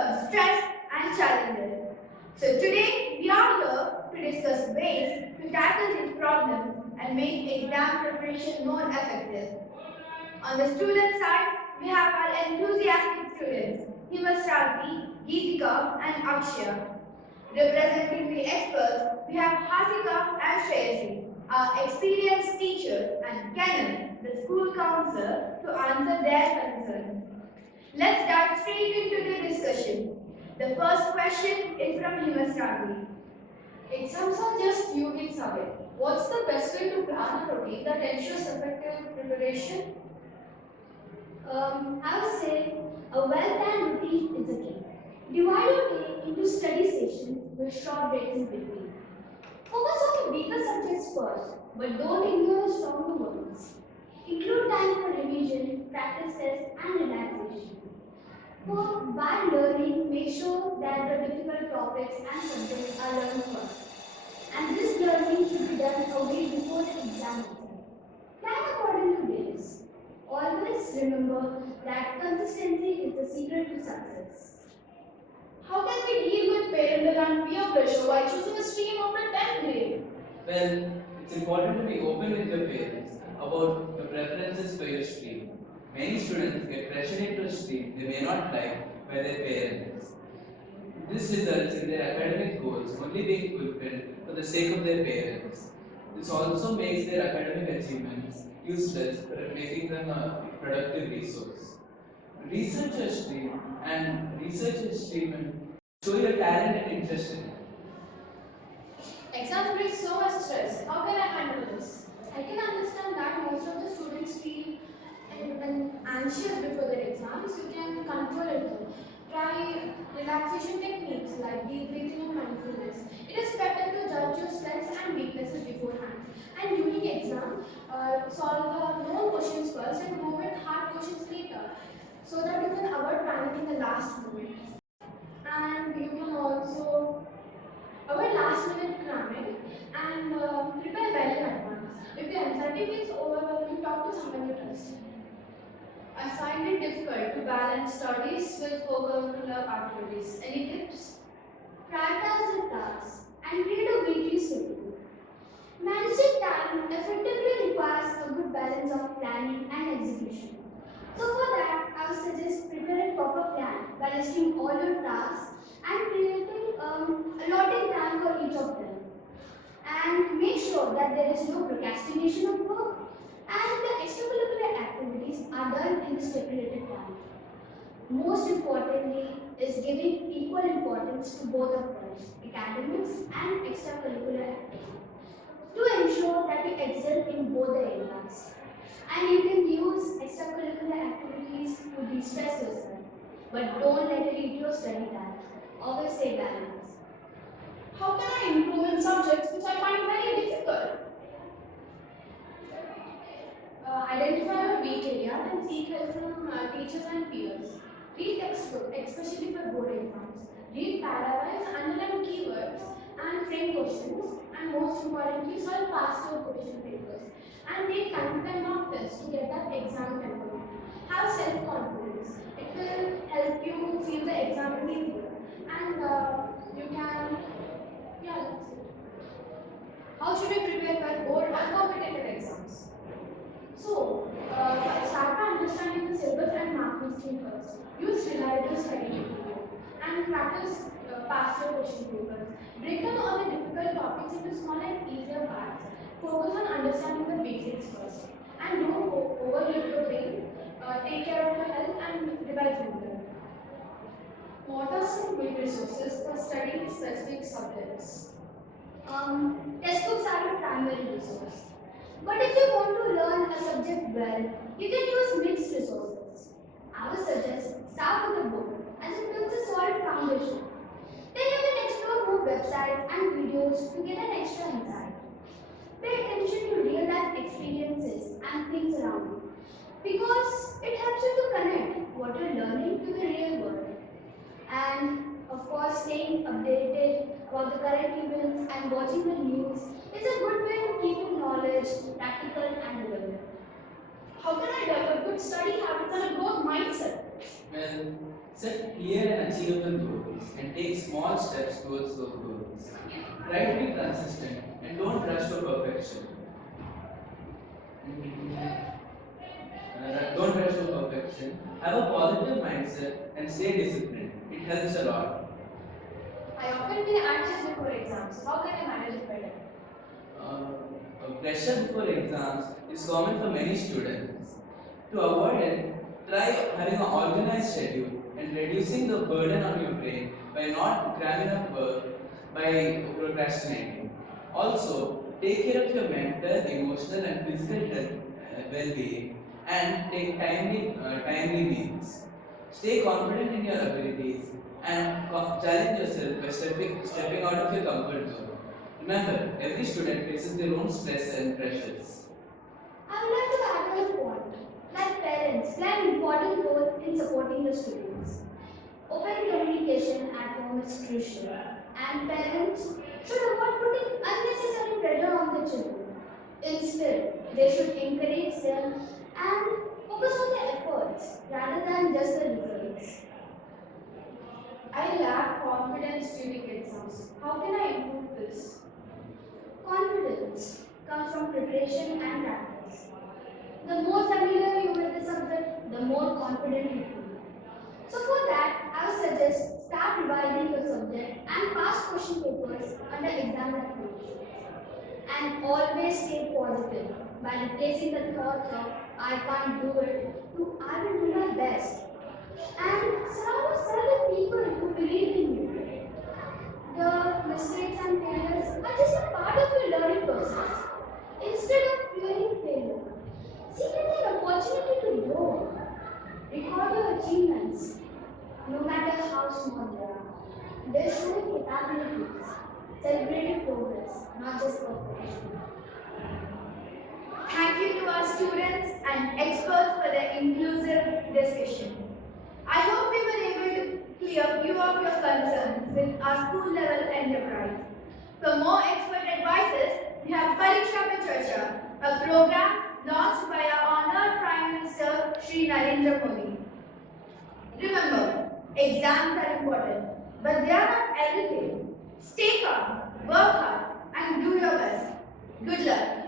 from stress and challenges. So today we are here to discuss ways to tackle these problems and make exam preparation more effective. On the student side, we have our enthusiastic students, Himashrati, Geetika and Akshya. Representing the experts, we have Hasika and Shreyasi, our experienced teachers, and Kenan, the school counselor, to answer their concerns. Let's dive straight into the discussion. The first question is from Himashrati. Exams are just few weeks away. What's the best way to plan a routine that ensures effective preparation? I would say a well-planned routine is a key. Divide your day into study sessions with short breaks in between. Focus on the weaker subjects first, but don't ignore the stronger ones. Include time for revision, practice tests, and relaxation. For bad learning, make sure that the difficult topics and subjects are learned first. And this learning should be done a week before the exam itself. Plan according to days. Always remember that consistency is the secret to success. How can we deal with parental and peer pressure while choosing a stream after 10th grade? Well, it's important to be open with your parents about your preferences for your stream. Many students get pressured into a stream they may not like by their parents. This results in their academic goals only being fulfilled for the sake of their parents. This also makes their academic achievements useless, making them a productive resource. Research your stream and show your talent and interest in it. Exams bring so much stress. How can I handle this? I can understand that most of the students feel when anxious before their exams. You can control it though. Try relaxation techniques like deep breathing and mindfulness. It is better to judge your strengths and weaknesses beforehand. And during exam, solve the known questions first and go with hard questions later, so that you can avoid panic in the last moment. And you can also avoid last minute cramming and prepare well in advance. If the anxiety feels overwhelming, talk to someone you trust. I find it difficult to balance studies with co-curricular activities. Any tips? Prioritize your tasks and create a weekly schedule. Managing time effectively requires a good balance of planning and execution. So for that, I would suggest preparing a proper plan by listing all your tasks and creating allotting time for each of them. And make sure that there is no procrastination of work and the extracurricular activities are done in the stipulated time. Most importantly is giving equal importance to both of them, academics and extracurricular activities, to ensure that you excel in both the areas. And you can use extracurricular activities to de-stress yourself, but don't let it eat your study time. Always stay balanced. How can I improve in subjects which I find very difficult? Identify your weak area and seek help from teachers and peers. Read textbook, especially for board exams. Read paragraphs, underline keywords, and frame questions. And most importantly, solve past year question papers. And take time to time mock tests to get that exam tempo. Have self-confidence. It will help you feel the exam is easier. And you can, yeah, that's it. How should we prepare for board and competitive exams? So, start by understanding the syllabus and marking scheme first. Use reliable study material and practice past year question papers. Break down all the difficult topics into small and easier parts. Focus on understanding the basics first. And don't overload your brain. Take care of your health and revise regularly. What are some good resources for studying specific subjects? Textbooks are your primary resource. But if you want to learn a subject well, you can use mixed resources. I would suggest start with a book as it builds a solid foundation. Then you can explore more websites and videos to get an extra insight. Pay attention to real life experiences and things around you, because it helps you to connect what you're learning to the real world. And of course, staying updated about the current events and watching the news is a good way to keep your knowledge practical and relevant. How can I develop good study habits and a growth mindset? Well, Set clear and achievable goals and take small steps towards those goals. Try to be consistent and don't rush for perfection. Don't rush for perfection. Have a positive mindset and stay disciplined. It helps a lot. I often feel anxious before exams. How can I manage it better? Pressure before exams is common for many students. To avoid it, try having an organized schedule and reducing the burden on your brain by not cramming up work by procrastinating. Also, take care of your mental, emotional, and physical health, well-being, and take timely meals. Stay confident in your abilities and challenge yourself by stepping out of your comfort zone. Remember, every student faces their own stress and pressures. I would like to add on a point. Like parents play an important role in supporting the students. Open communication at home is crucial, and parents should avoid putting unnecessary pressure on the children. Instead, they should encourage them and focus on their efforts rather than just the results. I lack confidence during exams. How can I improve this? Confidence comes from preparation and practice. The more familiar you with the subject, the more confident you feel. So for that, I would suggest start revising your subject and past question papers under exam applications. And always stay positive by replacing the thoughts of I can't do it to I will do my best. And surround yourself with people who believe in you. The mistakes and failures are just a part of your learning process. Instead of fearing failure, see it as an opportunity to grow. Record your achievements, no matter how small they are. They show your capabilities, celebrating progress, not just perfection. Thank you to our students and experts for their inclusive discussion. I hope we were able to clear few of your concerns with our school level enterprise. For more expert advices, we have Pariksha Pe Charcha, a program launched by our honored Prime Minister Shri Narendra Modi. Remember, exams are important, but they are not everything. Stay calm, work hard, and do your best. Good luck.